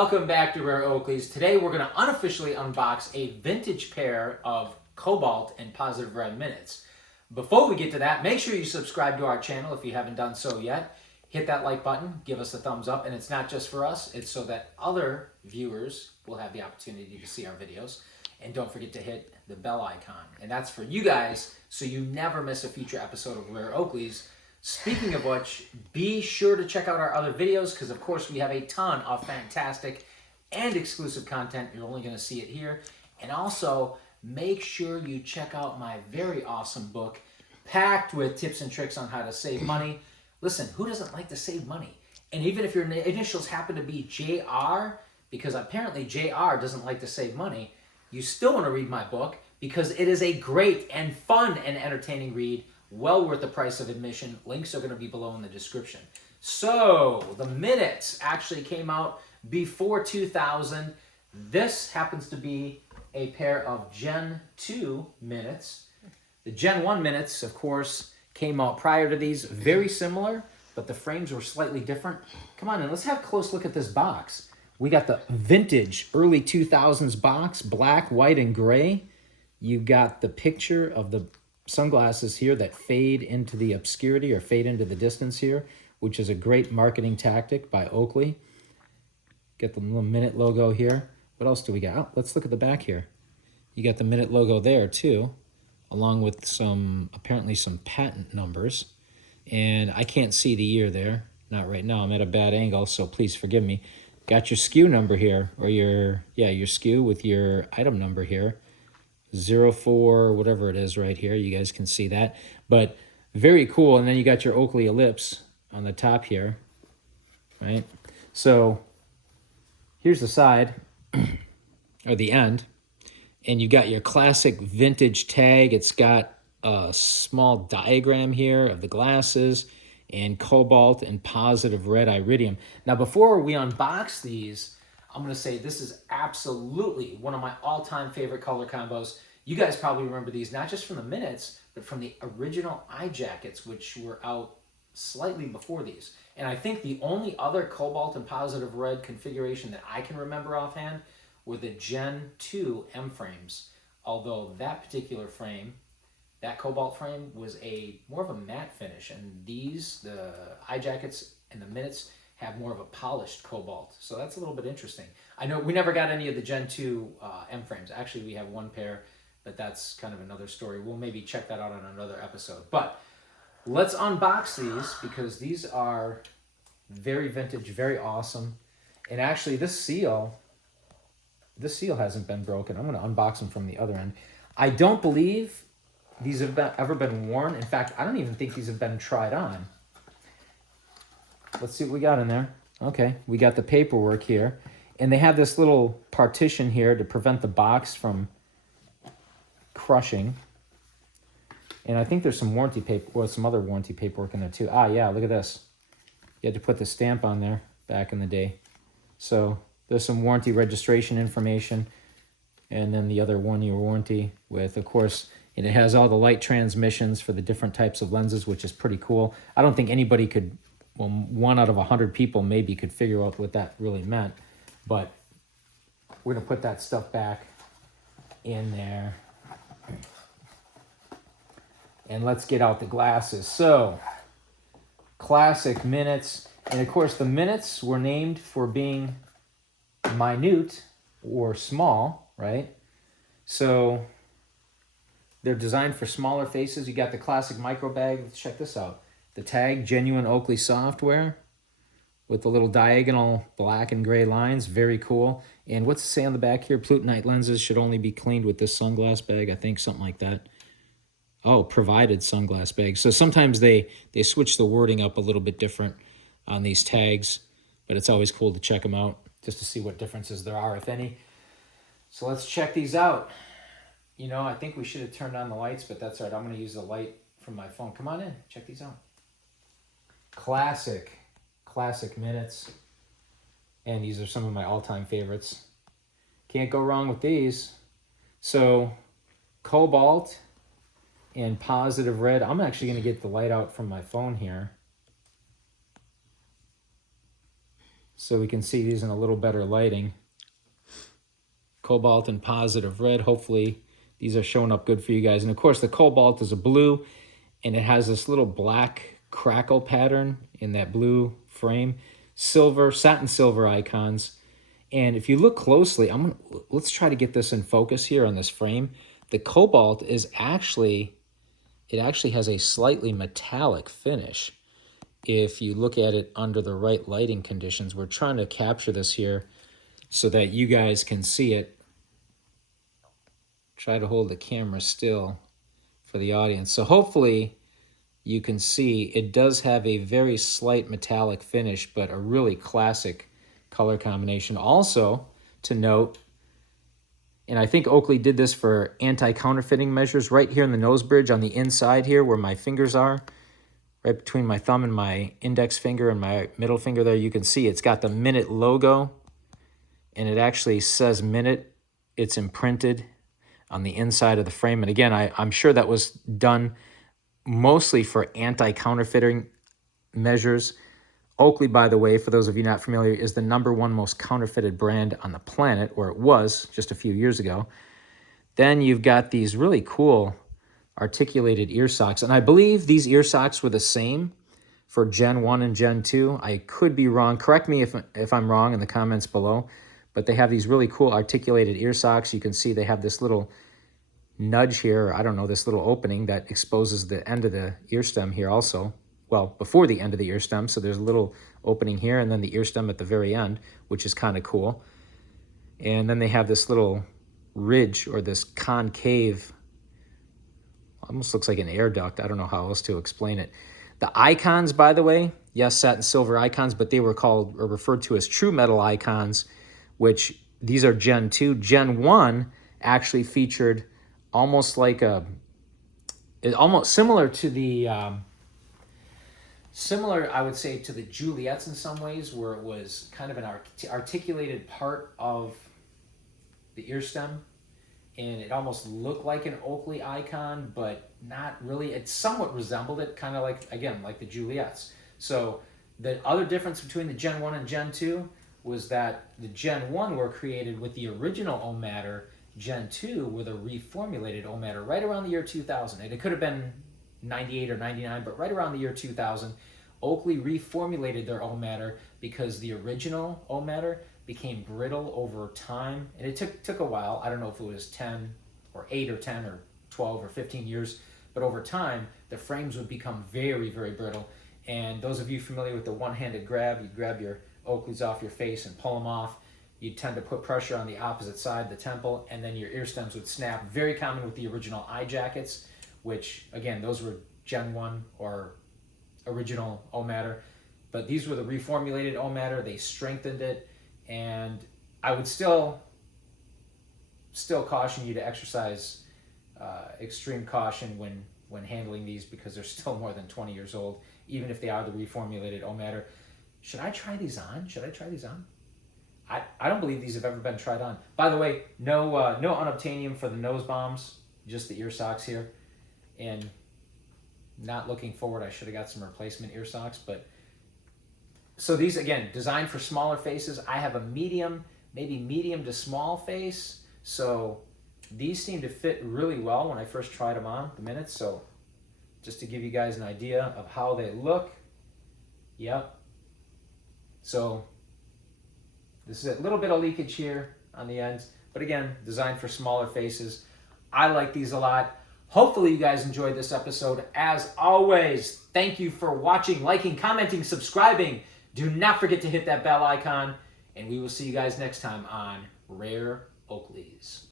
Welcome back to Rare Oakleys. Today we're going to unofficially unbox a vintage pair of Cobalt and Positive Red minutes. Before we get to that, make sure you subscribe to our channel if you haven't done so yet. Hit that like button, give us a thumbs up, and it's not just for us, it's so that other viewers will have the opportunity to see our videos. And don't forget to hit the bell icon. And that's for you guys, so you never miss a future episode of Rare Oakleys. Speaking of which, be sure to check out our other videos because, of course, we have a ton of fantastic and exclusive content. You're only going to see it here. And also, make sure you check out my very awesome book, packed with tips and tricks on how to save money. Listen, who doesn't like to save money? And even if your initials happen to be JR, because apparently JR doesn't like to save money, you still want to read my book because it is a great and fun and entertaining read. Well worth the price of admission. Links are going to be below in the description. So, the minutes actually came out before 2000. This happens to be a pair of Gen 2 minutes. The Gen 1 minutes, of course, came out prior to these. Very similar, but the frames were slightly different. Come on in, let's have a close look at this box. We got the vintage early 2000s box, black, white, and gray. You got the picture of the sunglasses here that fade into the obscurity or fade into the distance here, which is a great marketing tactic by Oakley. Get the little minute logo here. What else do we got? Oh, let's look at the back here. You got the minute logo there too, along with some, apparently some patent numbers. And I can't see the year there, not right now. I'm at a bad angle, so please forgive me. Got your SKU number here, or your SKU with your item number here. 04, whatever it is right here. You guys can see that. But very cool. And then you got your Oakley ellipse on the top here, right? So here's the side, or the end. And you got your classic vintage tag. It's got a small diagram here of the glasses and Cobalt and Positive Red iridium. Now, before we unbox these, I'm going to say this is absolutely one of my all-time favorite color combos. You guys probably remember these, not just from the minutes, but from the original eye jackets, which were out slightly before these. And I think the only other Cobalt and Positive Red configuration that I can remember offhand were the Gen 2 M frames. Although that particular frame, that Cobalt frame, was more of a matte finish. And these, the eye jackets and the minutes, have more of a polished Cobalt. So that's a little bit interesting. I know we never got any of the Gen 2 M frames. Actually, we have one pair, but that's kind of another story. We'll maybe check that out on another episode. But let's unbox these because these are very vintage, very awesome. And actually, this seal hasn't been broken. I'm going to unbox them from the other end. I don't believe these have ever been worn. In fact, I don't even think these have been tried on. Let's see what we got in there. Okay, we got the paperwork here. And they have this little partition here to prevent the box from crushing. And I think there's some warranty paper, or some other warranty paperwork in there too. Ah, yeah, look at this. You had to put the stamp on there back in the day. So there's some warranty registration information. And then the other 1-year warranty with, of course, and it has all the light transmissions for the different types of lenses, which is pretty cool. I don't think anybody could, well, 1 out of 100 people maybe could figure out what that really meant. But we're going to put that stuff back in there. And let's get out the glasses. So, classic minutes. And of course, the minutes were named for being minute or small, right? So, they're designed for smaller faces. You got the classic micro bag. Let's check this out. The tag, genuine Oakley software with the little diagonal black and gray lines. Very cool. And what's it say on the back here? Plutonite lenses should only be cleaned with this sunglass bag. I think something like that. Oh, provided sunglass bag. So sometimes they switch the wording up a little bit different on these tags, but it's always cool to check them out just to see what differences there are, if any. So let's check these out. You know, I think we should have turned on the lights, but that's all right. I'm going to use the light from my phone. Come on in. Check these out. Classic minutes. And these are some of my all-time favorites. Can't go wrong with these. So, Cobalt and Positive Red. I'm actually going to get the light out from my phone here. so we can see these in a little better lighting. Cobalt and positive red. Hopefully these are showing up good for you guys. And of course the Cobalt is a blue, and it has this little black crackle pattern in that blue frame. Silver, satin silver icons. And if you look closely, let's try to get this in focus here on this frame. The Cobalt is actually, it actually has a slightly metallic finish. If you look at it under the right lighting conditions, we're trying to capture this here so that you guys can see it. Try to hold the camera still for the audience. So hopefully you can see it does have a very slight metallic finish, but a really classic color combination. Also to note, and I think Oakley did this for anti-counterfeiting measures, right here in the nose bridge on the inside here where my fingers are, right between my thumb and my index finger and my middle finger there, you can see it's got the Minute logo, and it actually says Minute. It's imprinted on the inside of the frame. And again, I'm sure that was done mostly for anti-counterfeiting measures. Oakley, by the way, for those of you not familiar, is the #1 most counterfeited brand on the planet, or it was just a few years ago. Then you've got these really cool articulated ear socks. And I believe these ear socks were the same for Gen 1 and Gen 2. I could be wrong. Correct me if I'm wrong in the comments below. But they have these really cool articulated ear socks. You can see they have this little nudge here, or I don't know, this little opening that exposes the end of the ear stem here also. Well, before the end of the ear stem, so there's a little opening here, and then the ear stem at the very end, which is kind of cool. And then they have this little ridge, or this concave, almost looks like an air duct. I don't know how else to explain it. The icons, by the way, yes, satin silver icons, but they were called or referred to as true metal icons, which these are Gen 2. Gen 1 actually featured almost like almost similar to the, I would say, to the Juliets in some ways, where it was kind of an articulated part of the ear stem, and it almost looked like an Oakley icon, but not really. It somewhat resembled it, kind of like, again, like the Juliets. So the other difference between the Gen 1 and Gen 2 was that the Gen 1 were created with the original O matter, Gen 2 with a reformulated O matter right around the year 2000. And it could have been 98 or 99, but right around the year 2000, Oakley reformulated their O matter because the original O matter became brittle over time. And it took a while. I don't know if it was 10 or 8 or 10 or 12 or 15 years, but over time, the frames would become very, very brittle. And those of you familiar with the one-handed grab, you grab your Oakleys off your face and pull them off. You tend to put pressure on the opposite side, the temple, and then your ear stems would snap. Very common with the original eye jackets, which, again, those were Gen 1 or original O matter. But these were the reformulated O matter. They strengthened it, and I would still caution you to exercise extreme caution when handling these, because they're still more than 20 years old, even if they are the reformulated O matter. Should I try these on? I don't believe these have ever been tried on. By the way, no unobtainium for the nose bombs, just the ear socks here. And not looking forward, I should have got some replacement ear socks. But so these, again, designed for smaller faces. I have a medium, maybe medium to small face. So these seem to fit really well when I first tried them on the minutes. So just to give you guys an idea of how they look. Yep. So this is a little bit of leakage here on the ends, but again, designed for smaller faces. I like these a lot. Hopefully you guys enjoyed this episode. As always, thank you for watching, liking, commenting, subscribing. Do not forget to hit that bell icon, and we will see you guys next time on Rare Oakleys.